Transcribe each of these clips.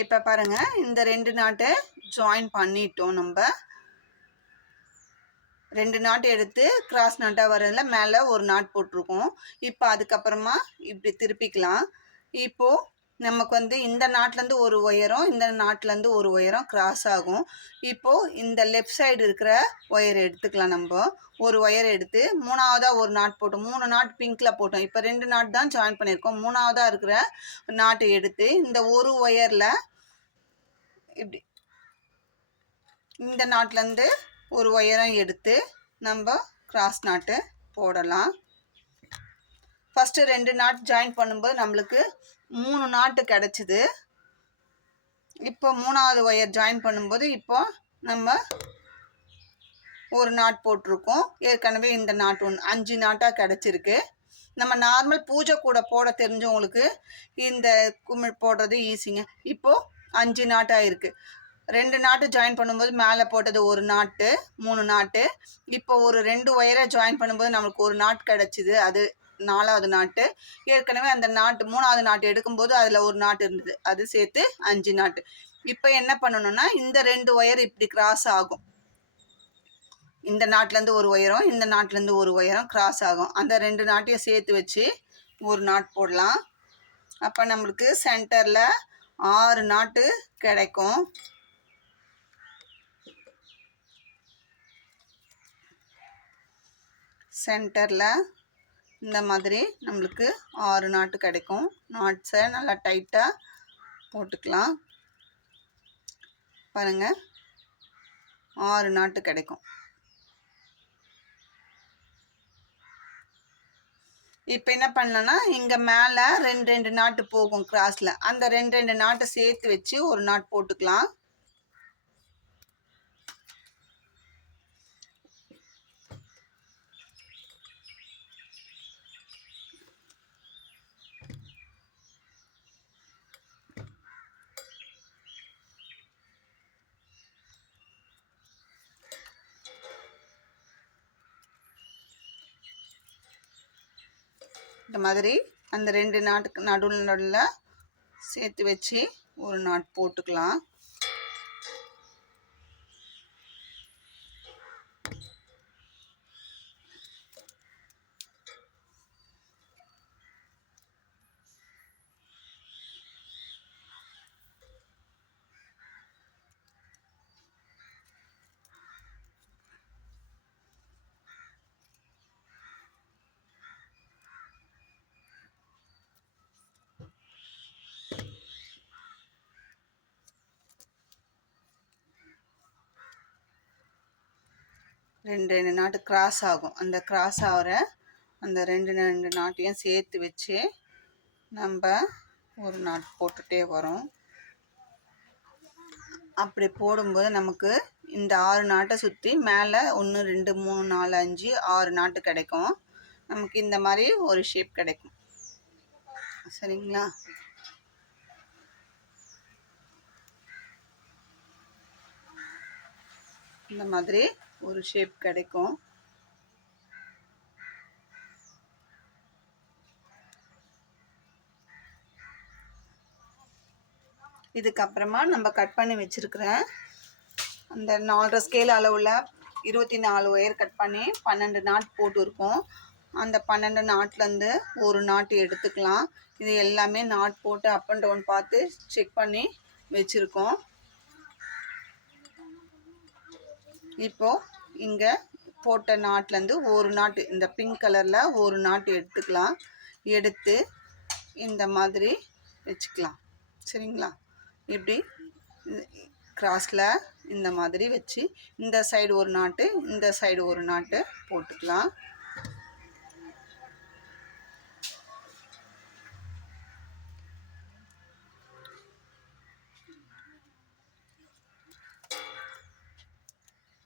இப்போ பாருங்க, இந்த 2 நாட்டை ஜாயின் பண்ணிட்டோம். நம்ம 2 நாட்டு எடுத்து கிராஸ் நாட்டாக வரதுல மேலே ஒரு நாட் போட்டிருக்கோம். இப்போ அதுக்கப்புறமா இப்படி திருப்பிக்கலாம். இப்போது நமக்கு இந்த நாட்டிலேருந்து ஒரு உயரம், இந்த நாட்டிலேருந்து ஒரு உயரம் கிராஸ் ஆகும். இப்போது இந்த லெஃப்ட் சைடு இருக்கிற ஒயர் எடுத்துக்கலாம். நம்ம ஒரு ஒயர் எடுத்து மூணாவதாக ஒரு நாட் போட்டோம். 3 நாட் பிங்க்கில் போட்டோம். இப்போ 2 நாட் தான் ஜாயின் பண்ணியிருக்கோம். மூணாவதாக இருக்கிற நாட்டை எடுத்து இந்த ஒரு ஒயரில் இப்படி இந்த நாட்டிலேருந்து ஒரு ஒயரம் எடுத்து நம்ம கிராஸ் நாட்டு போடலாம். ஃபஸ்ட்டு 2 நாட் ஜாயின் பண்ணும்போது நம்மளுக்கு 3 நாட்டு கிடச்சிது. இப்போ 3ஆவது ஒயர் ஜாயின் பண்ணும்போது இப்போ நம்ம ஒரு நாட் போட்டிருக்கோம். ஏற்கனவே இந்த நாட் 5 நாட்டாக கிடச்சிருக்கு. நம்ம நார்மல் பூஜை கூட போட தெரிஞ்சவங்களுக்கு இந்த குமிழ் போடுறது ஈஸிங்க. இப்போது 5 நாட்டாக இருக்குது. 2 நாட்டு ஜாயின் பண்ணும்போது மேலே போட்டது ஒரு நாட்டு, 3 நாட்டு. இப்போ ஒரு 2 ஒயரை ஜாயின் பண்ணும்போது நம்மளுக்கு ஒரு நாட் கிடச்சிது. அது 4ஆவது நாட்டு. ஏற்கனவே அந்த நாட்டு 3ஆவது நாட்டு எடுக்கும்போது அதில் ஒரு நாட்டு இருந்தது. அது சேர்த்து 5 நாட்டு. இப்போ என்ன பண்ணணும்னா இந்த 2 ஒயர் இப்படி கிராஸ் ஆகும். இந்த நாட்டிலேருந்து ஒரு உயரம், இந்த நாட்டிலேருந்து ஒரு உயரம் கிராஸ் ஆகும். அந்த 2 நாட்டையும் சேர்த்து வச்சு ஒரு நாட் போடலாம். அப்போ நம்மளுக்கு சென்டரில் 6 நாட்டு கிடைக்கும். சென்டரில் இந்த மாதிரி நம்மளுக்கு 6 நாட்டு கிடைக்கும். நாட்ஸை நல்லா டைட்டாக போட்டுக்கலாம். பாருங்கள், 6 நாட்டு கிடைக்கும். இப்போ என்ன பண்ணலான்னா இங்கே மேலே 2 நாட்டு போகும் கிராஸில். அந்த 2 நாட்டை சேர்த்து வச்சு ஒரு நாட் போட்டுக்கலாம். இந்த மாதிரி அந்த 2 நாட்டுக்கு நடுவில் சேர்த்து வச்சு ஒரு நாட் போட்டுக்கலாம். ரெண்டு நாட்டு கிராஸ் ஆகும். அந்த கிராஸ் ஆகிற அந்த 2 நாட்டையும் சேர்த்து வச்சு நம்ம ஒரு நாட் போட்டுகிட்டே வரோம். அப்படி போடும்போது நமக்கு இந்த 6 நாட்டை சுற்றி மேலே 1 2 3 4 5 6 நாட்டு கிடைக்கும். நமக்கு இந்த மாதிரி ஒரு ஷேப் கிடைக்கும். சரிங்களா? இந்த மாதிரி ஒரு ஷேப் கிடைக்கும். இதுக்கப்புறமா நம்ம கட் பண்ணி வச்சுருக்கிற அந்த 4.5 ஸ்கேல் அளவில் 24 ஒயர் கட் பண்ணி 12 நாட் போட்டு இருக்கோம். அந்த 12 நாட்லேருந்து ஒரு நாட்டு எடுத்துக்கலாம். இது எல்லாமே நாட் போட்டு அப் அண்ட் டவுன் பார்த்து செக் பண்ணி வச்சுருக்கோம். இப்போது இங்கே போட்ட நாட்லேருந்து ஒரு நாட்டு இந்த பிங்க் கலரில் ஒரு நாட்டு எடுத்துக்கலாம். எடுத்து இந்த மாதிரி வச்சுக்கலாம். சரிங்களா? இப்படி கிராஸில் இந்த மாதிரி வச்சு இந்த சைடு ஒரு நாட்டு, இந்த சைடு ஒரு நாட்டு போட்டுக்கலாம்.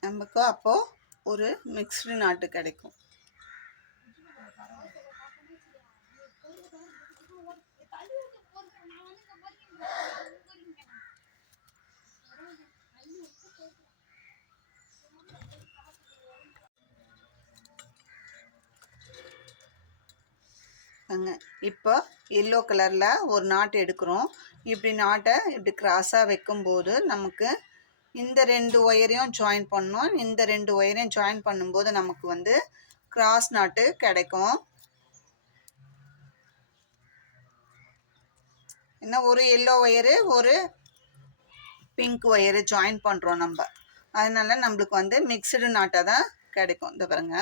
நமக்கு அப்போது ஒரு மிக்ஸ்டு நாட்டு கிடைக்கும். இப்போ எல்லோ கலரில் ஒரு நாட்டு எடுக்கிறோம். இப்படி நாட்டை இப்படி கிராஸாக வைக்கும்போது நமக்கு இந்த 2 ஒயரையும் ஜாயின் பண்ணோம். இந்த 2 ஒயரையும் ஜாயின் பண்ணும்போது நமக்கு வந்து கிராஸ் நாட்டு கிடைக்கும். என்ன, ஒரு எல்லோ ஒயரு ஒரு பிங்க் ஒயரு ஜாயின் பண்ணுறோம் நம்ம. அதனால நம்மளுக்கு வந்து மிக்சடு நாட்டாக தான் கிடைக்கும். இந்த பாருங்க,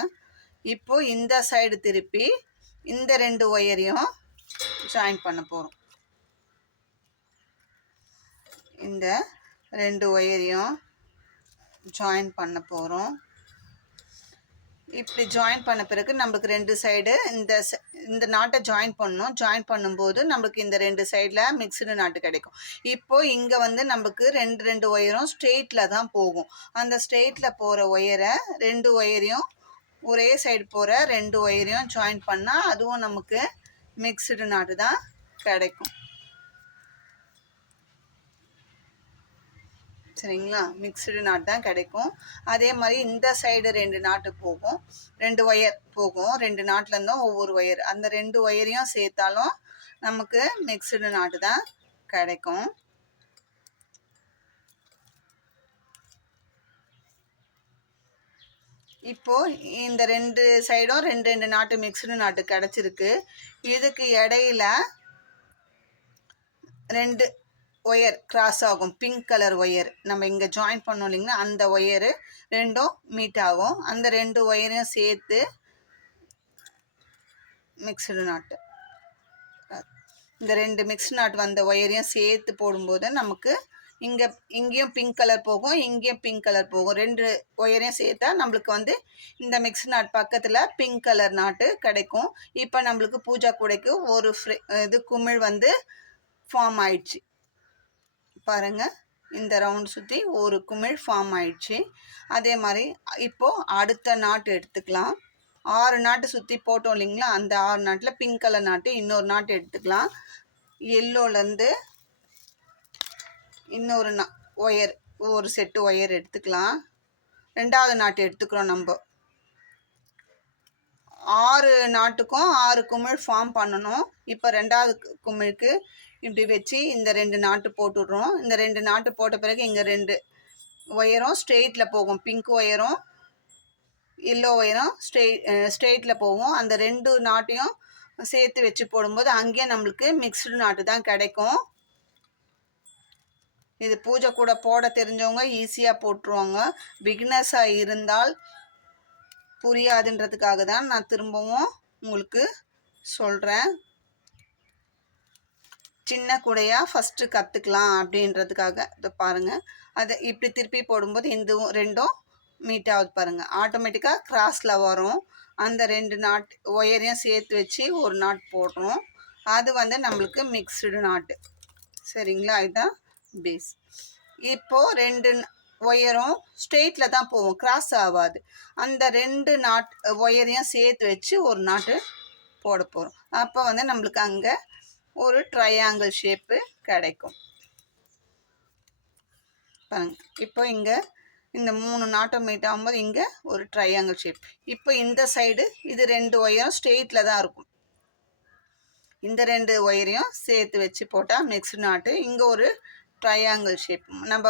இப்போது இந்த சைடு திருப்பி இந்த 2 ஒயரையும் ஜாயின் பண்ண போகிறோம். இந்த 2 ஒயரையும் ஜாயின் பண்ண போகிறோம். இப்படி ஜாயின் பண்ண பிறகு நம்மளுக்கு 2 சைடு இந்த நாட்டை ஜாயின் பண்ணணும். ஜாயின் பண்ணும்போது நம்மளுக்கு இந்த 2 சைடில் மிக்சடு நாட்டு கிடைக்கும். இப்போது இங்கே வந்து நம்மளுக்கு 2 ஒயரும் ஸ்ட்ரெயிட்டில் தான் போகும். அந்த ஸ்ட்ரெயிட்டில் போகிற ஒயரை 2 ஒயரையும் ஒரே சைடு போகிற 2 ஒயரையும் ஜாயின் பண்ணால் அதுவும் நமக்கு மிக்சடு நாட்டு தான் கிடைக்கும். சரிங்களா, மிக்சடு நாட் தான் கிடைக்கும். அதே மாதிரி இந்த சைடு 2 நாட்டு போகும், 2 ஒயர் போகும். 2 நாட்டிலேருந்தும் ஒவ்வொரு ஒயர், அந்த 2 ஒயரையும் சேர்த்தாலும் நமக்கு மிக்சடு நாட்டு தான் கிடைக்கும். இப்போது இந்த 2 சைடும் 2 நாட்டு மிக்சடு நாட்டு கிடச்சிருக்கு. இதுக்கு இடையில 2 ஒயர் கிராஸ் ஆகும். பிங்க் கலர் ஒயர் நம்ம இங்கே ஜாயின் பண்ணோம் இல்லைங்களா, அந்த ஒயரு 2ம் மீட் ஆகும். அந்த 2 ஒயரையும் சேர்த்து மிக்சடு நாட்டு, இந்த 2 மிக்ஸ்டு நாட் வந்த ஒயரையும் சேர்த்து போடும்போது நமக்கு இங்கேயும் பிங்க் கலர் போகும், இங்கேயும் பிங்க் கலர் போகும். 2 ஒயரையும் சேர்த்தா நம்மளுக்கு வந்து இந்த மிக்ஸ்டு நாட் பக்கத்தில் பிங்க் கலர் நாட்டு கிடைக்கும். இப்போ நம்மளுக்கு பூஜா கூடைக்கு ஒரு இது குமிழ் வந்து ஃபார்ம் ஆயிடுச்சு பாருங்க. இந்த ரவுண்ட் சுற்றி ஒரு குமிழ் ஃபார்ம் ஆயிடுச்சு. அதே மாதிரி இப்போது அடுத்த நாட்டு எடுத்துக்கலாம். 6 நாட்டு சுற்றி போட்டோம் இல்லைங்களா, அந்த 6 நாட்டில் பிங்க் கலர் நாட்டு இன்னொரு நாட்டு எடுத்துக்கலாம். எல்லோலேருந்து இன்னொரு ஒயர், ஒரு செட்டு ஒயர் எடுத்துக்கலாம். 2வது நாட்டு எடுத்துக்கிறோம் நம்ம. 6 நாட்டுக்கும் 6 குமிழ் ஃபார்ம் பண்ணணும். இப்போ 2வது குமிழுக்கு இப்படி வச்சு இந்த 2 நாட்டு போட்டுடுறோம். இந்த 2 நாட்டு போட்ட பிறகு இங்கே 2 ஒயரும் ஸ்ட்ரெயிட்டில் போகும். பிங்க் ஒயரும் எல்லோ ஒயரும் ஸ்ட்ரெயிட்டில் போகும். அந்த 2 நாட்டையும் சேர்த்து வச்சு போடும்போது அங்கேயே நம்மளுக்கு மிக்சடு நாட்டு தான் கிடைக்கும். இது பூஜை கூட போட தெரிஞ்சவங்க ஈஸியாக போட்டுருவாங்க. பிகினர்ஸாக இருந்தால் புரியாதுன்றதுக்காக தான் நான் திரும்பவும் உங்களுக்கு சொல்கிறேன். சின்ன கூடையாக ஃபஸ்ட்டு கற்றுக்கலாம் அப்படின்றதுக்காக. இதை பாருங்கள், அதை இப்படி திருப்பி போடும்போது இந்த 2ம் மீட் ஆகுது பாருங்கள். ஆட்டோமேட்டிக்காக கிராஸில் வரும். அந்த 2 நாட் ஒயரையும் சேர்த்து வச்சு ஒரு நாட் போடுறோம். அது வந்து நம்மளுக்கு மிக்சடு நாட்டு. சரிங்களா, இதுதான் பேஸ். இப்போது 2 ஒயரும் ஸ்ட்ரெயிட்டில் தான் போகும், கிராஸ் ஆகாது. அந்த 2 நாட் ஒயரையும் சேர்த்து வச்சு ஒரு நாட்டு போட போகிறோம். அப்போ வந்து நம்மளுக்கு அங்கே ஒரு ட்ரையாங்கிள் ஷேப்பு கிடைக்கும் பாருங்க. இப்போ இங்கே இந்த 3 நாட்டம் மீட் ஆகும்போது இங்கே ஒரு ட்ரையாங்கிள் ஷேப். இப்போ இந்த சைடு இது 2 ஒயரும் ஸ்ட்ரெயிட்டில் தான் இருக்கும். இந்த 2 ஒயரையும் சேர்த்து வச்சு போட்டால் மிக்ஸ்டு நாட்டு. இங்கே ஒரு ட்ரையாங்கிள் ஷேப். நம்ம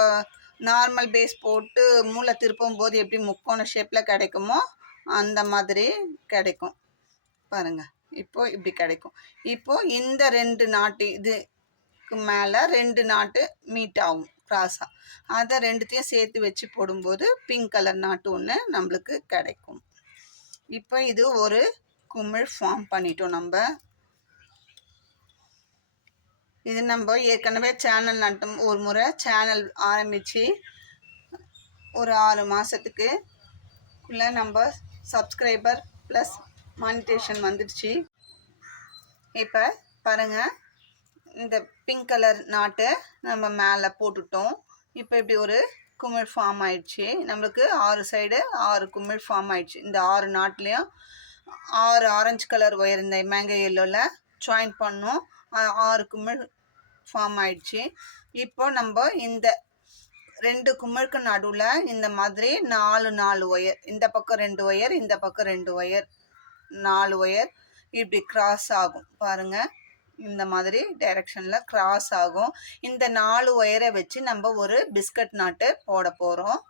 நார்மல் பேஸ் போட்டு மூளை திருப்பும் போது எப்படி முக்கோண ஷேப்பில் கிடைக்குமோ அந்த மாதிரி கிடைக்கும் பாருங்கள். இப்போ இப்படி கிடைக்கும். இப்போ இந்த 2 நாட்டு இதுக்கு மேலே 2 நாட்டு மீட் ஆகும் கிராஸாக. அதை 2த்தையும் சேர்த்து வச்சு போடும்போது பிங்க் கலர் நாட்டு ஒன்று நம்மளுக்கு கிடைக்கும். இப்போ இது ஒரு குமிழ் ஃபார்ம் பண்ணிட்டோம் நம்ம. இது நம்ம ஏற்கனவே சேனல் நட்டம் ஒரு முறை சேனல் ஆரம்பித்து ஒரு 6 மாதத்துக்குள்ளே நம்ம சப்ஸ்கிரைபர் ப்ளஸ் மானிட்டேஷன் வந்துடுச்சு. இப்போ பாருங்கள், இந்த பிங்க் கலர் நாட்டை நம்ம மேலே போட்டுட்டோம். இப்போ இப்படி ஒரு குமிழ் ஃபார்ம் ஆயிடுச்சு. நம்மளுக்கு 6 சைடு 6 குமிழ் ஃபார்ம் ஆயிடுச்சு. இந்த 6 நாட்லேயும் 6 ஆரஞ்சு கலர் ஒயர் இந்த மேங்கோ எல்லோவில் ஜாயின் பண்ணோம். 6 குமிழ் ஃபார்ம் ஆயிடுச்சு. இப்போ நம்ம இந்த 2 குமிழுக்கு நடுவில் இந்த மாதிரி 4 ஒயர், இந்த பக்கம் 2 ஒயர், இந்த பக்கம் 2 ஒயர், 4 ஒயர் இப்படி கிராஸ் ஆகும் பாருங்கள். இந்த மாதிரி டைரக்ஷனில் கிராஸ் ஆகும். இந்த 4 ஒயரை வச்சு நம்ம ஒரு பிஸ்கட் நாட்டு போட போகிறோம்.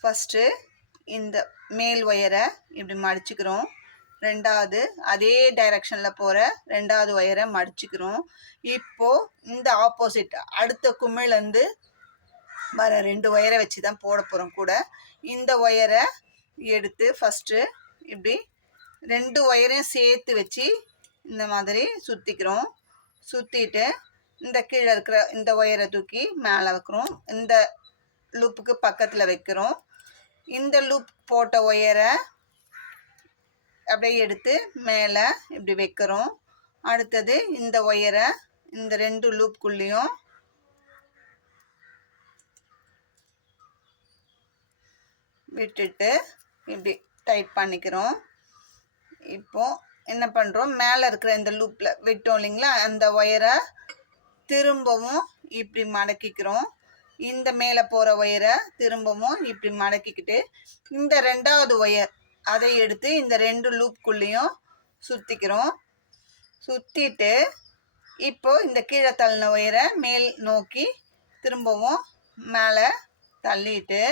ஃபஸ்ட்டு இந்த மேல் ஒயரை இப்படி மடிச்சுக்கிறோம். ரெண்டாவது அதே டைரக்ஷனில் போகிற ரெண்டாவது ஒயரை மடிச்சுக்கிறோம். இப்போது இந்த ஆப்போசிட் அடுத்த குமிழ்லேருந்து வர 2 ஒயரை வச்சு தான் போட போகிறோம் கூட. இந்த ஒயரை எடுத்து ஃபஸ்ட்டு இப்படி 2 ஒயரையும் சேர்த்து வச்சு இந்த மாதிரி சுற்றிக்கிறோம். சுற்றிட்டு இந்த கீழே இருக்கிற இந்த ஒயரை தூக்கி மேலே வைக்கிறோம். இந்த லூப்புக்கு பக்கத்தில் வைக்கிறோம். இந்த லூப் போட்ட ஒயரை அப்படியே எடுத்து மேலே இப்படி வைக்கிறோம். அடுத்தது இந்த ஒயரை இந்த 2 லூப்புக்குள்ளேயும் விட்டுட்டு இப்படி டைட் பண்ணிக்கிறோம். இப்போ என்ன பண்ணுறோம், மேலே இருக்கிற இந்த லூப்பில் விட்டோம் இல்லைங்களா, அந்த ஒயரை திரும்பவும் இப்படி மடக்கிக்கிறோம். இந்த மேலே போகிற ஒயரை திரும்பவும் இப்படி மடக்கிக்கிட்டு இந்த 2வது ஒயர் அதை எடுத்து இந்த 2 லூப்புக்குள்ளேயும் சுற்றிக்கிறோம். சுற்றிட்டு இப்போ இந்த கீழே தள்ளின ஒயரை மேல் நோக்கி திரும்பவும் மேலே தள்ளிட்டு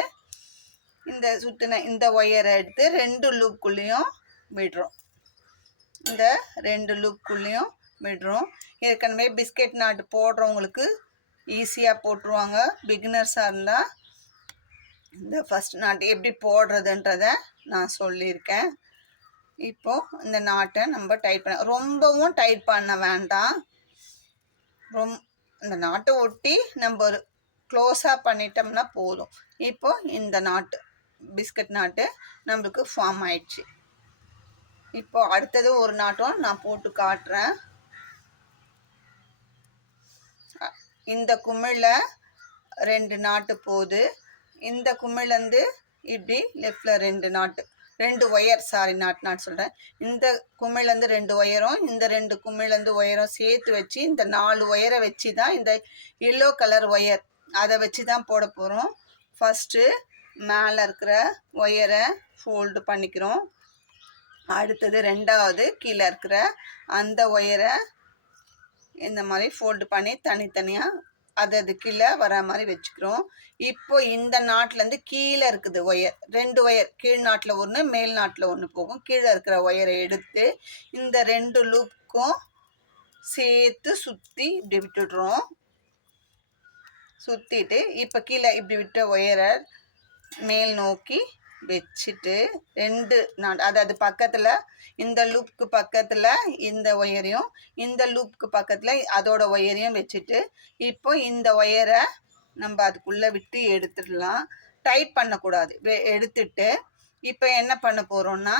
இந்த சுற்றின இந்த ஒயரை எடுத்து 2 லூப்புக்குள்ளேயும் விடுறோம். இந்த 2 லூப்புக்குள்ளேயும் விடுறோம். ஏற்கனவே பிஸ்கெட் நாட்டு போடுறவங்களுக்கு ஈஸியாக போட்டுருவாங்க. பிகினர்ஸாக இருந்தால் இந்த ஃபஸ்ட் நாட்டு எப்படி போடுறதுன்றதை நான் சொல்லியிருக்கேன். இப்போது இந்த நாட்டை நம்ம டைட் பண்ண ரொம்பவும் டைட் பண்ண வேண்டாம். இந்த நாட்டை ஒட்டி நம்ம ஒரு க்ளோஸாக பண்ணிட்டோம்னா போதும். இப்போது இந்த நாட்டு பிஸ்கட் நாட்டு நம்மளுக்கு ஃபார்ம் ஆயிடுச்சு. இப்போது அடுத்தது ஒரு நாட்டும் நான் போட்டு காட்டுறேன். இந்த குமிழில் 2 நாட்டு போகுது. இந்த குமிழ்லேருந்து இப்படி லெஃப்டில் 2 நாட்டு 2 ஒயர் நாட்டு சொல்கிறேன். இந்த குமிழ்லேருந்து 2 ஒயரும் இந்த 2 குமிழ்லேருந்து ஒயரும் சேர்த்து வச்சு இந்த 4 ஒயரை வச்சு தான் இந்த எல்லோ கலர் ஒயர் அதை வச்சு தான் போட போகிறோம். ஃபஸ்ட்டு மேலே இருக்கிற ஒயரை ஃபோல்டு பண்ணிக்கிறோம். அடுத்தது 2வது கீழே இருக்கிற அந்த ஒயரை இந்த மாதிரி ஃபோல்டு பண்ணி தனித்தனியாக அது கீழே வர மாதிரி வச்சுக்கிறோம். இப்போ இந்த நாட்டிலேருந்து கீழே இருக்குது ஒயர் 2 ஒயர், கீழ் நாட்டில் ஒன்று மேல் நாட்டில் ஒன்று போகும். கீழே இருக்கிற ஒயரை எடுத்து இந்த 2 லூப்புக்கும் சேர்த்து சுற்றி இப்படி விட்டுடுறோம். சுற்றிட்டு இப்போ கீழே இப்படி விட்ட ஒயரை மேல் நோக்கி வச்சுட்டு 2 நாட் அதாவது பக்கத்தில் இந்த லூப்புக்கு பக்கத்தில் இந்த ஒயரையும் இந்த லூப்புக்கு பக்கத்தில் அதோட ஒயரையும் வச்சுட்டு இப்போ இந்த ஒயரை நம்ம அதுக்குள்ளே விட்டு எடுத்துடலாம். டைட் பண்ணக்கூடாது. எடுத்துட்டு இப்போ என்ன பண்ண போகிறோம்னா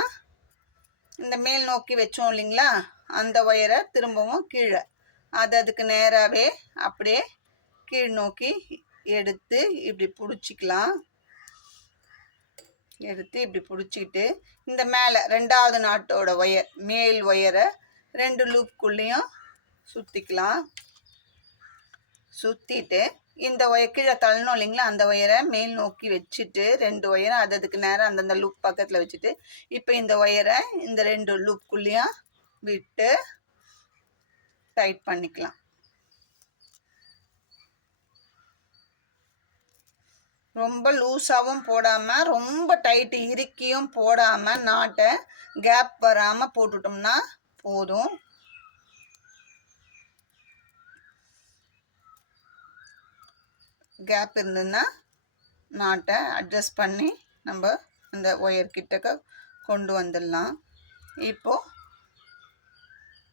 இந்த மேல் நோக்கி வச்சோம் இல்லைங்களா, அந்த ஒயரை திரும்பவும் கீழே அதுக்கு நேராகவே அப்படியே கீழ் நோக்கி எடுத்து இப்படி பிடிச்சிக்கலாம். எடுத்து இப்படி பிடிச்சிக்கிட்டு இந்த மேலே 2வது நாட்டோட ஒயர் மேல் ஒயரை 2 லூப்புக்குள்ளேயும் சுற்றிக்கலாம். சுற்றிட்டு இந்த ஒயர் கீழே தள்ளணும் இல்லைங்களா, அந்த ஒயரை மேல் நோக்கி வச்சுட்டு 2 ஒயரை அதுக்கு நேரம் அந்தந்த லூப் பக்கத்தில் வச்சுட்டு இப்போ இந்த ஒயரை இந்த 2 லூப்புக்குள்ளேயும் விட்டு டைட் பண்ணிக்கலாம். ரொம்ப லூஸாகவும் போடாமல் ரொம்ப டைட்டு இறுக்கியும் போடாமல் நாட்டை கேப் வராமல் போட்டுட்டோம்னா போதும். கேப் இருந்ததுன்னா நாட்டை அட்ஜஸ்ட் பண்ணி நம்ம அந்த ஒயர் கிட்டக்க கொண்டு வந்துடலாம். இப்போது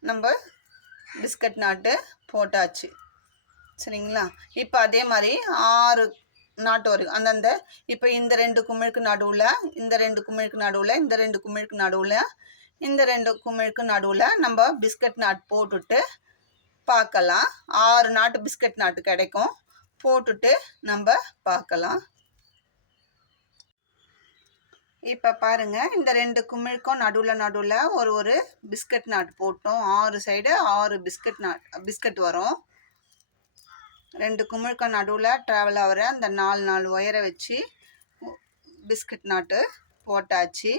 நம்ம பிஸ்கட் நாட்டு போட்டாச்சு சரிங்களா. இப்போ அதே மாதிரி 6 நாட்டு வரைக்கும் அந்தந்த இப்போ இந்த 2 குமிழுக்கு நடுவில் இந்த 2 குமிழுக்கு நடுவில் இந்த 2 குமிழுக்கு நடுவில் இந்த 2 குமிழுக்கு நடுவில் நம்ம பிஸ்கட் நாட் போட்டுட்டு பார்க்கலாம். 6 நாட்டு பிஸ்கட் நாட்டு கிடைக்கும். போட்டுட்டு நம்ம பார்க்கலாம். இப்போ பாருங்கள், இந்த 2 குமிழுக்கும் நடுவில் ஒரு பிஸ்கட் நாட் போட்டோம். 6 சைடு 6 பிஸ்கட் வரும். 2 குமிழுக்கும் நடுவில் ட்ராவல் ஆகிற அந்த 4 ஒயரை வச்சு பிஸ்கட் நாட்டு போட்டாச்சு.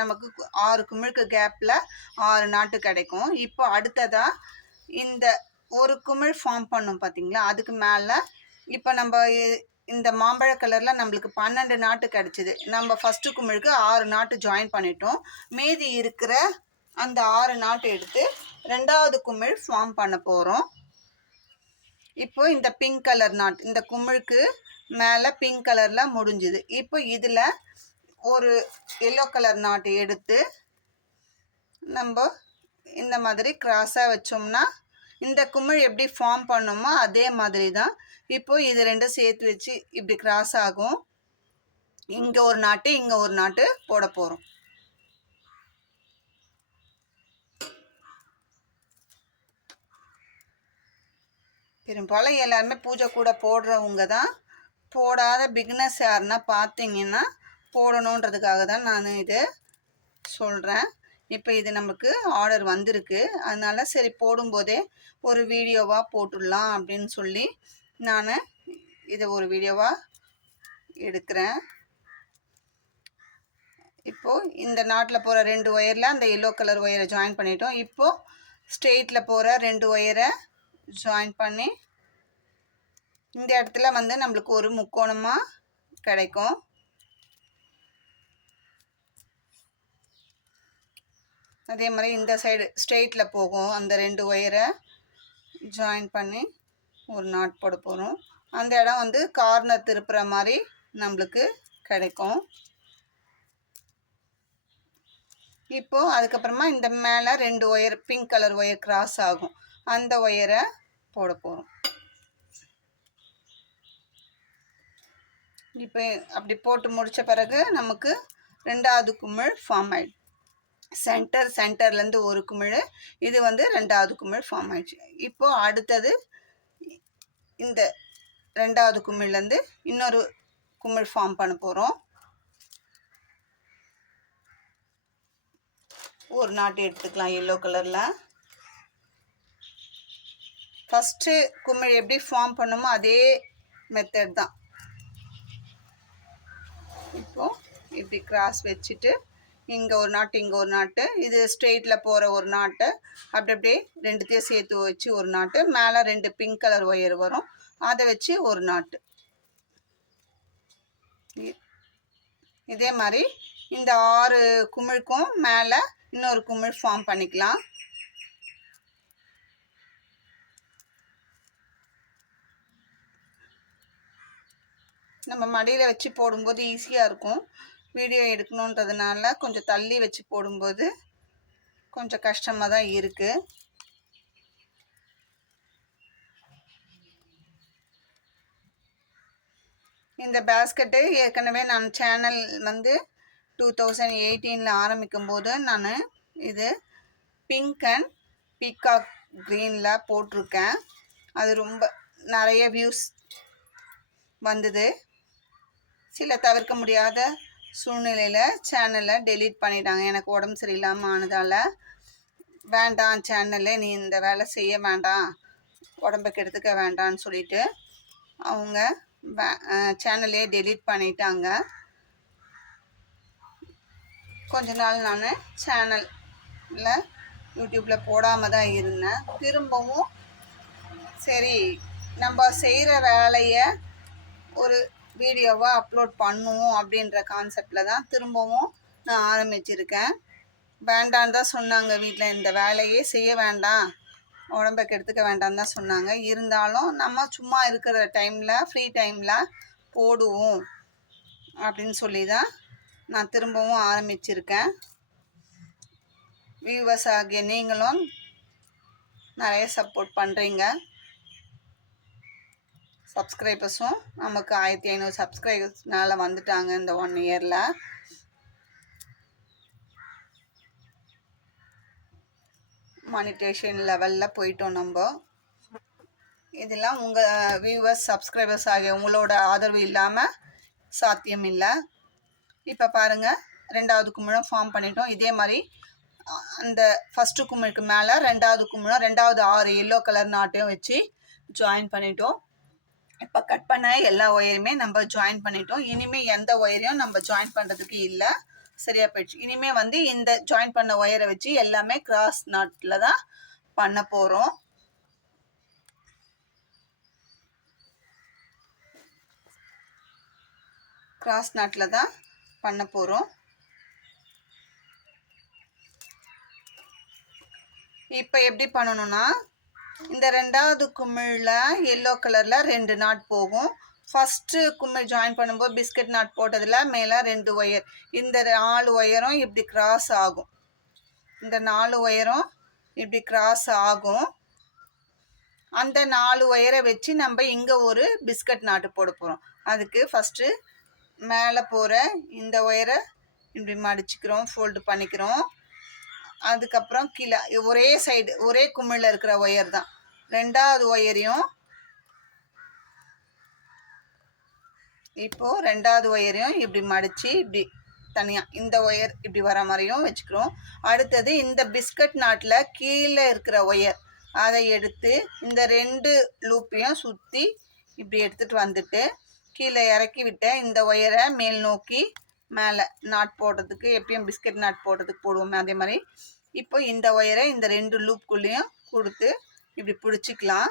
நமக்கு 6 குமிழுக்கு கேப்பில் 6 நாட்டு கிடைக்கும். இப்போ அடுத்ததாக இந்த ஒரு குமிழ் ஃபார்ம் பண்ணோம் பார்த்தீங்களா, அதுக்கு மேலே இப்போ நம்ம இந்த மாம்பழ கலரில் நம்மளுக்கு 12 நாட்டு கிடச்சிது. நம்ம ஃபஸ்ட்டு குமிழுக்கு 6 நாட்டு ஜாயின் பண்ணிட்டோம். மீதி இருக்கிற அந்த 6 நாட்டு எடுத்து 2வது குமிழ் ஃபார்ம் பண்ண போகிறோம். இப்போ இந்த பிங்க் கலர் நாட் இந்த குமிழுக்கு மேலே பிங்க் கலரில் முடிஞ்சுது. இப்போ இதில் ஒரு எல்லோ கலர் நாட்டு எடுத்து நம்ம இந்த மாதிரி கிராஸாக வச்சோம்னா இந்த குமிழ் எப்படி ஃபார்ம் பண்ணோமோ அதே மாதிரி தான். இப்போ இது ரெண்டும் சேர்த்து வச்சு இப்படி கிராஸ் ஆகும். இங்கே ஒரு நாட்டு இங்கே ஒரு நாட்டு போட போகிறோம். பெரும்பாலும் எல்லாருமே பூஜை கூட போடுறவங்க தான். போடாத பிகினர்ஸ் யாருன்னா பார்த்தீங்கன்னா போடணுன்றதுக்காக தான் நான் இது சொல்கிறேன். இப்போ இது நமக்கு ஆர்டர் வந்திருக்கு, அதனால் சரி போடும்போதே ஒரு வீடியோவாக போட்டுடலாம் அப்படின்னு சொல்லி நான் இதை ஒரு வீடியோவாக எடுக்கிறேன். இப்போது இந்த நாட்டில் போகிற 2 ஒயரில் அந்த எல்லோ கலர் ஒயரை ஜாயின் பண்ணிட்டோம். இப்போது ஸ்ட்ரெயிட்டில் போகிற 2 ஒயரை ஜாயின் பண்ணி இந்த இடத்துல வந்து நம்மளுக்கு ஒரு முக்கோணமாக கிடைக்கும். அதே மாதிரி இந்த சைடு ஸ்ட்ரெயிட்டில் போகும். அந்த 2 ஒயரை ஜாயின் பண்ணி ஒரு நாட் போட போகிறோம். அந்த இடம் வந்து கார்னர் திருப்புற மாதிரி நம்மளுக்கு கிடைக்கும். இப்போது அதுக்கப்புறமா இந்த மேலே 2 wire pink colour wire cross ஆகும், அந்த ஒயரை போட போகிறோம். இப்போ அப்படி போட்டு முடித்த பிறகு நமக்கு 2வது குமிழ் ஃபார்ம் ஆயிடுச்சு. சென்டர்லேருந்து ஒரு குமிழ், இது வந்து 2வது குமிழ் ஃபார்ம் ஆயிடுச்சு. இப்போது அடுத்தது இந்த 2வது குமிழ்லேருந்து இன்னொரு குமிழ் ஃபார்ம் பண்ண போகிறோம். ஒரு நாட்டு எடுத்துக்கலாம் எல்லோ கலரில். ஃபஸ்ட்டு குமிழ் எப்படி ஃபார்ம் பண்ணுமோ அதே மெத்தட் தான். இப்போது இப்படி கிராஸ் வச்சுட்டு இங்கே ஒரு நாட்டு இங்கே ஒரு நாட்டு, இது ஸ்ட்ரெயிட்டில் போகிற ஒரு நாட்டு, அப்படி அப்படியே ரெண்டுத்தையும் சேர்த்து வச்சு ஒரு நாட்டு, மேலே 2 பிங்க் கலர் ஒயர் வரும், அதை வச்சு ஒரு நாட்டு. இதே மாதிரி இந்த 6 குமிழுக்கும் மேலே இன்னொரு குமிழ் ஃபார்ம் பண்ணிக்கலாம். நம்ம மடியில் வச்சு போடும்போது ஈஸியாக இருக்கும். வீடியோ எடுக்கணுன்றதுனால கொஞ்சம் தள்ளி வச்சு போடும்போது கொஞ்சம் கஷ்டமாக தான் இருக்குது. இந்த பேஸ்கெட்டு ஏற்கனவே நான் சேனல் வந்து 2018 ஆரம்பிக்கும் போது நான் இது பிங்க் அண்ட் பீகாக் க்ரீனில் போட்டிருக்கேன். அது ரொம்ப நிறைய வியூஸ் வந்தது. சில தவிர்க்க முடியாத சூழ்நிலையில் சேனலை டெலீட் பண்ணிட்டாங்க. எனக்கு உடம்பு சரியில்லாமல் ஆனதால் வேண்டாம் சேனலை, நீ இந்த வேலை செய்ய வேண்டாம், உடம்பை கெடுத்துக்க வேண்டான்னு சொல்லிட்டு அவங்க சேனலே டெலீட் பண்ணிட்டாங்க. கொஞ்ச நாள் நான் சேனலில் யூடியூப்பில் போடாமல் தான் இருந்தேன். திரும்பவும் சரி நம்ம செய்கிற வேலையை ஒரு வீடியோவாக அப்லோட் பண்ணுவோம் அப்படின்ற கான்செப்டில் தான் திரும்பவும் நான் ஆரம்பிச்சிருக்கேன். வேண்டான்னு தான் சொன்னாங்க வீட்டில், இந்த வேலையே செய்ய வேண்டாம், உடம்பை கெடுத்துக்க வேண்டாம் தான் சொன்னாங்க. இருந்தாலும் நம்ம சும்மா இருக்கிற டைமில் ஃப்ரீ டைமில் போடுவோம் அப்படின்னு சொல்லி தான் நான் திரும்பவும் ஆரம்பிச்சிருக்கேன். வியூவர்ஸ் ஆகிய நீங்களும் நிறைய சப்போர்ட் பண்ணுறீங்க. சப்ஸ்கிரைபர்ஸும் நமக்கு 1500 சப்ஸ்கிரைபர்ஸ் மேலே வந்துட்டாங்க இந்த 1 இயரில். மானிட்டேஷன் லெவலில் போயிட்டோம் நம்ம. இதெல்லாம் உங்கள் வியூவர்ஸ் சப்ஸ்கிரைபர்ஸ் ஆகிய உங்களோட ஆதரவு இல்லாமல் சாத்தியம் இல்லை. இப்போ பாருங்கள், 2வது குமிழும் ஃபார்ம் பண்ணிட்டோம். இதே மாதிரி அந்த ஃபஸ்ட்டு குமிழுக்கு மேலே 2வது குமிழும் 2வது 6 எல்லோ கலர் நாட்டையும் வச்சு ஜாயின் பண்ணிட்டோம். இப்போ கட் பண்ண எல்லா ஒயருமே நம்ம ஜாயின் பண்ணிட்டோம். இனிமேல் எந்த ஒயரையும் நம்ம ஜாயின் பண்ணுறதுக்கு இல்லை. சரியா போயிடுச்சு. இனிமே வந்து இந்த ஜாயின் பண்ண ஒயரை வச்சு எல்லாமே கிராஸ் நாட்டில் தான் பண்ண போகிறோம். கிராஸ் நாட்டில் தான் பண்ண போகிறோம். இப்போ எப்படி பண்ணணும்னா, இந்த ரெண்டாவது குமிழில் எல்லோ கலரில் 2 நாட் போகும். ஃபஸ்ட்டு குமிழ் ஜாயின் பண்ணும்போது பிஸ்கட் நாட் போட்டதில் மேலே 2 ஒயர், இந்த 4 ஒயரும் இப்படி கிராஸ் ஆகும். இந்த 4 ஒயரும் இப்படி கிராஸ் ஆகும். அந்த 4 ஒயரை வச்சு நம்ம இங்கே ஒரு பிஸ்கட் நாட்டு போட போகிறோம். அதுக்கு ஃபஸ்ட்டு மேலே போகிற இந்த ஒயரை இப்படி மடிச்சுக்கிறோம், ஃபோல்டு பண்ணிக்கிறோம். அதுக்கப்புறம் கீழே ஒரே சைடு ஒரே குமிழில் இருக்கிற ஒயர் தான். ரெண்டாவது ஒயரையும் இப்போது ரெண்டாவது ஒயரையும் இப்படி மடித்து இப்படி தனியாக இந்த ஒயர் இப்படி வர மாதிரியும் வச்சுக்கிறோம். அடுத்தது இந்த பிஸ்கட் நாட்டில் கீழே இருக்கிற ஒயர் அதை எடுத்து இந்த 2 லூப்பையும் சுற்றி இப்படி எடுத்துகிட்டு வந்துட்டு கீழே இறக்கி விட்ட இந்த ஒயரை மேல் நோக்கி மேலே நாட் போடுறதுக்கு எப்பயும் பிஸ்கட் நாட் போடுறதுக்கு போடுவோமே அதே மாதிரி இப்போ இந்த ஒயரை இந்த 2 லூப்புக்குள்ளேயும் கொடுத்து இப்படி பிடிச்சிக்கலாம்.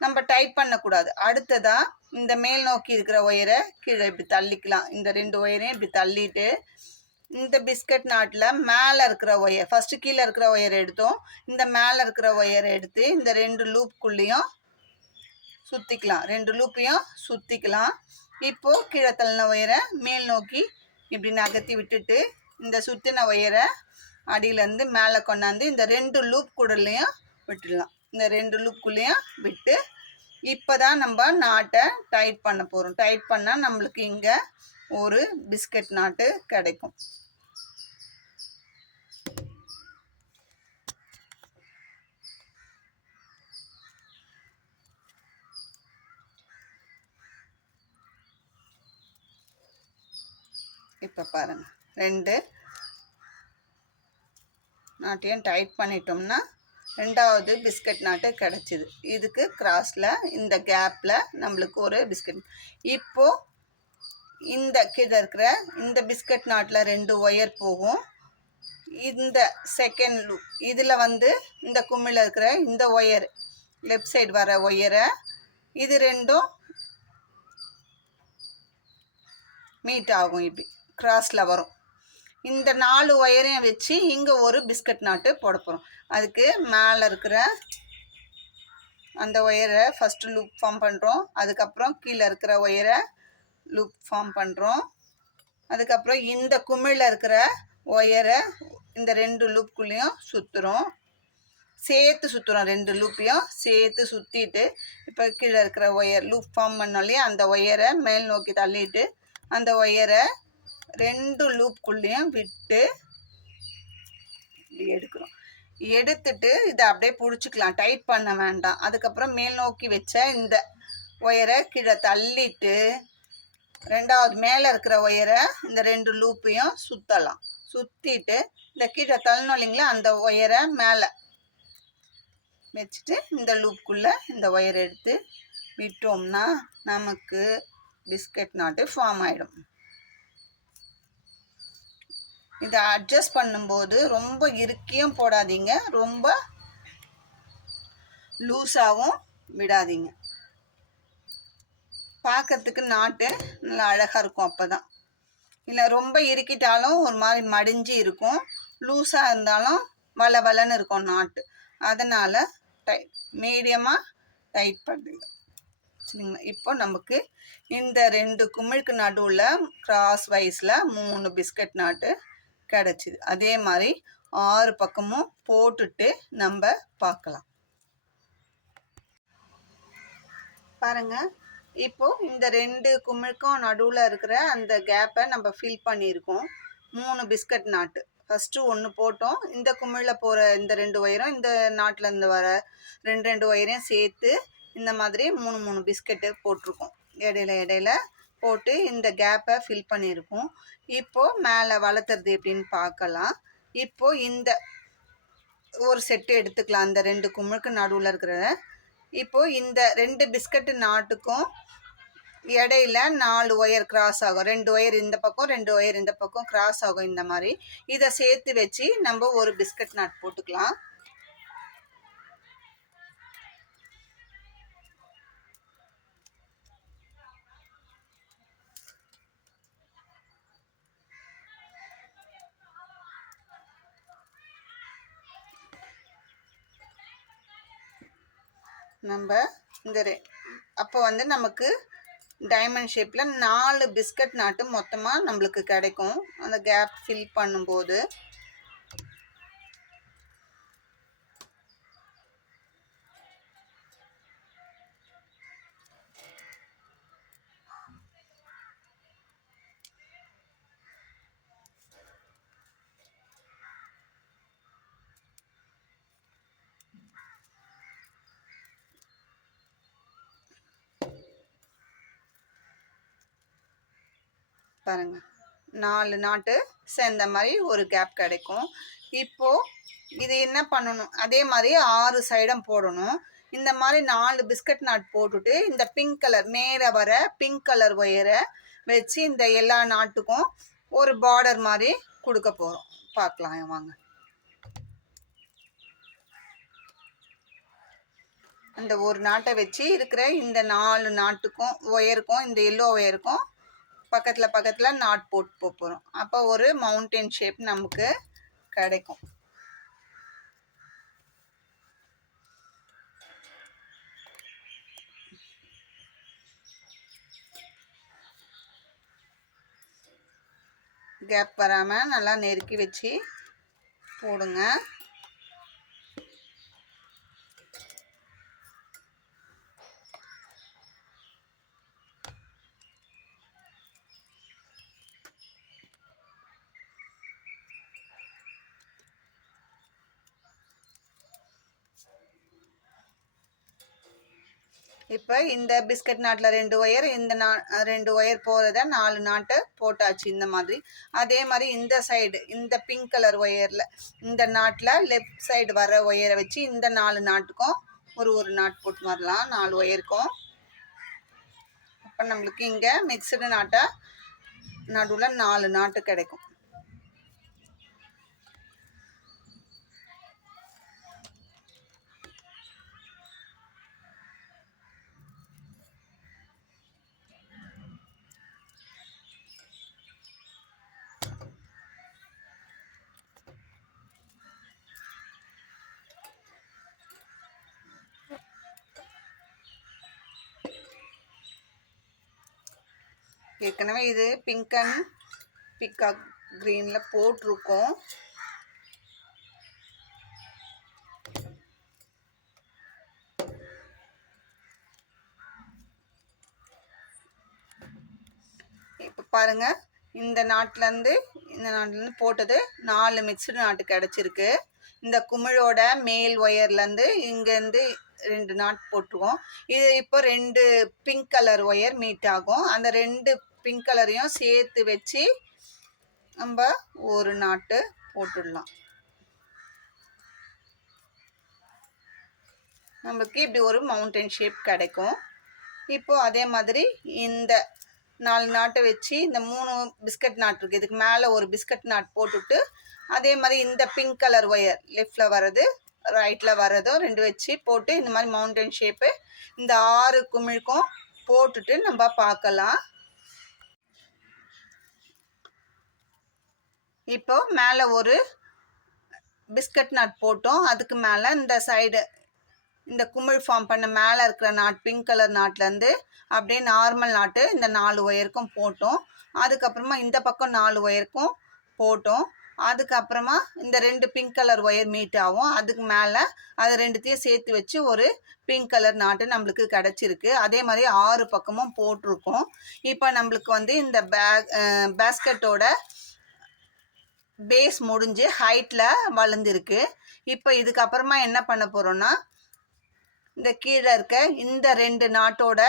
நம்ம டைட் பண்ணக்கூடாது. அடுத்ததாக இந்த மேல் நோக்கி இருக்கிற ஒயரை கீழே இப்படி தள்ளிக்கலாம். இந்த 2 ஒயரையும் இப்படி தள்ளிட்டு இந்த பிஸ்கட் நாட்டில் மேலே இருக்கிற ஒயர் ஃபஸ்ட்டு கீழே இருக்கிற ஒயரை எடுத்தோம். இந்த மேலே இருக்கிற ஒயரை எடுத்து இந்த 2 லூப்புக்குள்ளேயும் சுற்றிக்கலாம். 2 லூப்பையும் சுற்றிக்கலாம். இப்போது கீழே தள்ளின ஒயரை மேல் நோக்கி இப்படி நகர்த்தி விட்டுட்டு இந்த சுற்றின ஒயரை அடியிலேருந்து மேலே கொண்டாந்து இந்த 2 லூப் கூடலையும் விட்டுடலாம். இந்த 2 லூப்புக்குள்ளேயும் விட்டு இப்போ தான் நம்ம நாட்டை டைட் பண்ண போகிறோம். டைட் பண்ணால் நம்மளுக்கு இங்கே ஒரு பிஸ்கட் நாட்டு கிடைக்கும். இப்போ பாருங்கள், 2 நாட்டையும் டைட் பண்ணிட்டோம்னா ரெண்டாவது பிஸ்கட் நாட்டு கிடச்சிது. இதுக்கு கிராஸில் இந்த கேப்பில் நம்மளுக்கு ஒரு பிஸ்கட். இப்போது இந்த கீழே இருக்கிற இந்த பிஸ்கட் நாட்டில் 2 ஒயர் போகும். இந்த செகண்ட் லூப் இதில் வந்து இந்த குமிழில் இருக்கிற இந்த ஒயர் லெஃப்ட் சைடு வர ஒயரை இது 2ம் மீட் ஆகும். இப்படி கிராஸில் வரும். இந்த 4 ஒயரையும் வச்சு இங்கே ஒரு பிஸ்கட் நாட்டு போட போகிறோம். அதுக்கு மேலே இருக்கிற அந்த ஒயரை ஃபஸ்ட்டு லூப் ஃபார்ம் பண்ணுறோம். அதுக்கப்புறம் கீழே இருக்கிற ஒயரை லூப் ஃபார்ம் பண்ணுறோம். அதுக்கப்புறம் இந்த குமிழில் இருக்கிற ஒயரை இந்த 2 லூப்புக்குள்ளேயும் சுற்றுறோம். சேர்த்து சுற்றுறோம். 2 லூப்பையும் சேர்த்து சுற்றிட்டு இப்போ கீழே இருக்கிற ஒயர் லூப் ஃபார்ம் பண்ணோம்லையே அந்த ஒயரை மேல் நோக்கி தள்ளிட்டு அந்த ஒயரை 2 லூப்புக்குள்ளேயும் விட்டு இப்படி எடுக்கிறோம். எடுத்துட்டு இதை அப்படியே பிடிச்சிக்கலாம், டைட் பண்ண வேண்டாம். அதுக்கப்புறம் மேல் நோக்கி வச்ச இந்த ஒயரை கீழே தள்ளிட்டு ரெண்டாவது மேலே இருக்கிற ஒயரை இந்த 2 லூப்பையும் சுற்றலாம். சுற்றிட்டு இந்த கீழே தள்ளணும் இல்லைங்களா, அந்த ஒயரை மேலே வச்சுட்டு இந்த லூப்புக்குள்ளே இந்த ஒயரை எடுத்து விட்டோம்னா நமக்கு பிஸ்கட் நாட்டு ஃபார்ம் ஆகிடும். இதை அட்ஜஸ்ட் பண்ணும்போது ரொம்ப இறுக்கியும் போடாதீங்க, ரொம்ப லூஸாகவும் விடாதீங்க. பார்க்கறதுக்கு நாட்டு நல்லா அழகாக இருக்கும். அப்போ தான் இல்லை ரொம்ப இறுக்கிட்டாலும் ஒரு மாதிரி மடிஞ்சு இருக்கும், லூஸாக இருந்தாலும் வள வளன்னு இருக்கும் நாட்டு. அதனால் மீடியமாக டைட் பண்ணுங்க சரிங்களா. இப்போ நமக்கு இந்த 2 குமிழுக்கு நடுவில் கிராஸ் வைஸில் 3 பிஸ்கட் நாட்டு கிடச்சிது. அதே மாதிரி 6 பக்கமும் போட்டுட்டு நம்ம பார்க்கலாம். பாருங்கள், இப்போது இந்த 2 குமிழுக்கும் நடுவில் இருக்கிற அந்த கேப்பை நம்ம ஃபில் பண்ணியிருக்கோம். 3 பிஸ்கட் நாட்டு ஃபஸ்ட்டு 1 போட்டோம். இந்த குமிழில் போகிற இந்த 2 ஒயரும் இந்த நாட்டிலேருந்து வர 2 ஒயரையும் சேர்த்து இந்த மாதிரி 3 பிஸ்கட்டு போட்டிருக்கோம். இடையில போட்டு இந்த கேப்பை ஃபில் பண்ணியிருக்கோம். இப்போது மேலே வளர்த்துறது எப்படின்னு பார்க்கலாம். இப்போது இந்த ஒரு செட்டு எடுத்துக்கலாம், அந்த 2 குமிழுக்கு நடுவில் இருக்கிற. இப்போது இந்த 2 பிஸ்கட்டு நாட்டுக்கும் இடையில 4 ஒயர் கிராஸ் ஆகும். 2 ஒயர் இந்த பக்கம், 2 ஒயர் இந்த பக்கம் கிராஸ் ஆகும் இந்த மாதிரி. இதை சேர்த்து வச்சு நம்ம ஒரு பிஸ்கட் நாட் போட்டுக்கலாம். நம்ம இந்த அப்போ வந்து நமக்கு டைமண்ட் ஷேப்பில் 4 பிஸ்கட் நாட்டு மொத்தமாக நம்மளுக்கு கிடைக்கும் அந்த கேப் ஃபில் பண்ணும்போது. பாருங்க 4 நாட்டு சேர்ந்த மாதிரி ஒரு கேப் கிடைக்கும். இப்போ இது என்ன பண்ணணும், அதே மாதிரி 6 சைடும் போடணும். இந்த மாதிரி 4 பிஸ்கட் நாட் போட்டுட்டு இந்த பிங்க் கலர் மேலே வர பிங்க் கலர் ஒயரை வச்சு இந்த எல்லா நாட்டுக்கும் ஒரு பார்டர் மாதிரி கொடுக்க போகிறோம். பார்க்கலாம் வாங்க. அந்த ஒரு நாட்டை வச்சு இருக்கிற இந்த 4 நாட்டுக்கும் ஒயருக்கும் இந்த எல்லோ ஒயருக்கும் பக்கத்தில் நாட் போட்டு போகிறோம். அப்போ ஒரு மவுண்டன் ஷேப் நமக்கு கிடைக்கும். கேப் வராமல் நல்லா நெருக்கி வச்சு போடுங்க. இப்போ இந்த பிஸ்கட் நாட்டில் 2 ஒயர், இந்த 2 ஒயர் போகிறத 4 நாட்டை போட்டாச்சு இந்த மாதிரி. அதே மாதிரி இந்த சைடு இந்த பிங்க் கலர் ஒயரில் இந்த நாட்டில் லெஃப்ட் சைடு வர ஒயரை வச்சு இந்த 4 நாட்டுக்கும் ஒரு நாட் போட்டு வரலாம் 4 ஒயருக்கும். அப்போ நம்மளுக்கு இங்கே மிக்சடு நாட்டை நடுவில் 4 நாட்டு கிடைக்கும். ஏற்கனவே இது பிங்க் அண்ட் பிகாக் க்ரீனில் போட்டிருக்கோம். இப்போ பாருங்கள், இந்த நாட்டிலேருந்து போட்டது 4 மிக்சடு நாட்டு கிடச்சிருக்கு. இந்த குமிழோட மேல் ஒயர்லேருந்து இங்கேருந்து 2 நாட் போட்டுருவோம். இது இப்போ 2 பிங்க் கலர் ஒயர் மீட் ஆகும். அந்த 2 பிங்க் கலரையும் சேர்த்து வச்சு நம்ம ஒரு நாட்டு போட்டுடலாம். நமக்கு இப்படி ஒரு மவுண்டன் ஷேப் கிடைக்கும். இப்போ அதே மாதிரி இந்த 4 நாட்டை வச்சு இந்த 3 பிஸ்கட் நாட் இருக்குது, இதுக்கு மேலே ஒரு பிஸ்கட் நாட் போட்டுட்டு அதே மாதிரி இந்த பிங்க் கலர் ஒயர் லெஃப்டில் வர்றது ரைட்டில் வர்றதும் 2 வச்சு போட்டு இந்த மாதிரி மவுண்டன் ஷேப்பு இந்த 6 குமிழுக்கும் போட்டுட்டு நம்ம பார்க்கலாம். இப்போ மேலே ஒரு பிஸ்கட் நாட் போட்டோம். அதுக்கு மேலே இந்த சைடு இந்த குமிழ் ஃபார்ம் பண்ண மேலே இருக்கிற நாட் பிங்க் கலர் நாட்லேருந்து அப்படியே நார்மல் நாட்டு இந்த 4 ஒயருக்கும் போட்டோம். அதுக்கப்புறமா இந்த பக்கம் 4 ஒயருக்கும் போட்டோம். அதுக்கப்புறமா இந்த 2 பிங்க் கலர் ஒயர் மீட் ஆகும். அதுக்கு மேலே அது 2த்தையும் சேர்த்து வச்சு ஒரு பிங்க் கலர் நாட்டு நம்மளுக்கு கிடச்சிருக்கு. அதே மாதிரி 6 பக்கமும் போட்டிருக்கோம். இப்போ நம்மளுக்கு வந்து இந்த பேஸ்கட்டோட பேஸ் முடிஞ்சு ஹைட்டில் வளர்ந்துருக்கு. இப்போ இதுக்கப்புறமா என்ன பண்ண போகிறோன்னா, இந்த கீழே இருக்க இந்த 2 நாட்டோட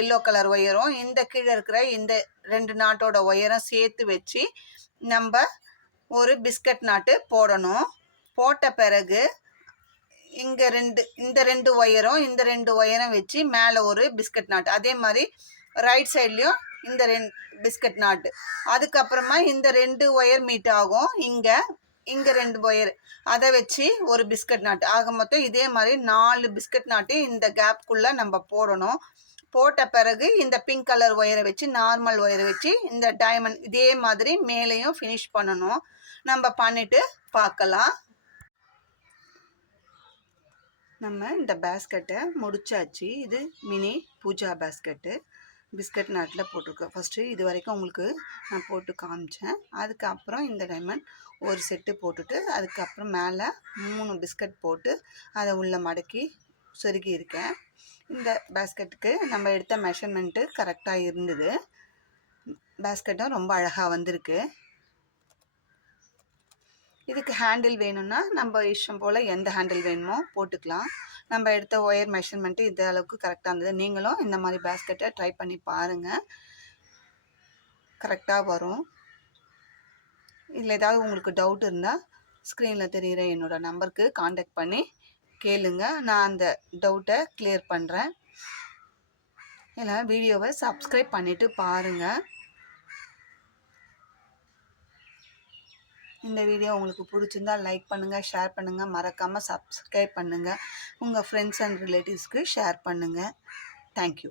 எல்லோ கலர் ஒயரும் இந்த கீழே இருக்கிற இந்த 2 நாட்டோட ஒயரும் சேர்த்து வச்சு நம்ம ஒரு பிஸ்கட் நாட்டு போடணும். போட்ட பிறகு இந்த 2 ஒயரும் இந்த 2 ஒயரும் வச்சு மேலே ஒரு பிஸ்கட் நாட்டு, அதே மாதிரி ரைட் சைட்லேயும் இந்த 2 பிஸ்கட் நாட்டு. அதுக்கப்புறமா இந்த 2 ஒயர் மீட் ஆகும். இங்கே 2 ஒயர், அதை வச்சு ஒரு பிஸ்கட் நாட்டு. ஆக மொத்தம் இதே மாதிரி 4 பிஸ்கட் நாட்டு இந்த கேப்குள்ளே நம்ம போடணும். போட்ட பிறகு இந்த பிங்க் கலர் ஒயரை வச்சு, நார்மல் ஒயரை வச்சு இந்த டைமண்ட் இதே மாதிரி மேலேயும் ஃபினிஷ் பண்ணணும். நம்ம பண்ணிட்டு பார்க்கலாம். நம்ம இந்த பேஸ்கெட்டை முடிச்சாச்சு. இது மினி பூஜா பேஸ்கெட்டு. பிஸ்கட் நாட்டில் போட்டிருக்கோம். ஃபஸ்ட்டு இது வரைக்கும் உங்களுக்கு நான் போட்டு காமிச்சேன். அதுக்கப்புறம் இந்த டைமண்ட் ஒரு செட்டு போட்டுட்டு அதுக்கப்புறம் மேலே 3 பிஸ்கட் போட்டு அதை உள்ளே மடக்கி சொருகி இருக்கேன். இந்த பேஸ்கெட்டுக்கு நம்ம எடுத்த மெஷர்மெண்ட்டு கரெக்டாக இருந்தது. பேஸ்கெட்டும் ரொம்ப அழகாக வந்திருக்கு. இதுக்கு ஹேண்டில் வேணும்னா நம்ம இஷ்டம் போல் எந்த ஹேண்டில் வேணுமோ போட்டுக்கலாம். நம்ம எடுத்த ஒயர் மெஷர்மெண்ட்டு இந்த அளவுக்கு கரெக்டாக இருந்தது. நீங்களும் இந்த மாதிரி பேஸ்கெட்டை ட்ரை பண்ணி பாருங்கள், கரெக்டாக வரும். இதில் ஏதாவது உங்களுக்கு டவுட் இருந்தால் ஸ்க்ரீனில் தெரிகிற என்னோடய நம்பருக்கு காண்டாக்ட் பண்ணி கேளுங்க. நான் அந்த டவுட்டை கிளியர் பண்ணுறேன். இல்லை வீடியோவை சப்ஸ்கிரைப் பண்ணிவிட்டு பாருங்கள். இந்த வீடியோ உங்களுக்கு பிடிச்சிருந்தா லைக் பண்ணுங்கள், ஷேர் பண்ணுங்கள், மறக்காமல் சப்ஸ்கிரைப் பண்ணுங்கள். உங்கள் ஃப்ரெண்ட்ஸ் அண்ட் ரிலேட்டிவ்ஸ்க்கு ஷேர் பண்ணுங்கள். தேங்க்யூ.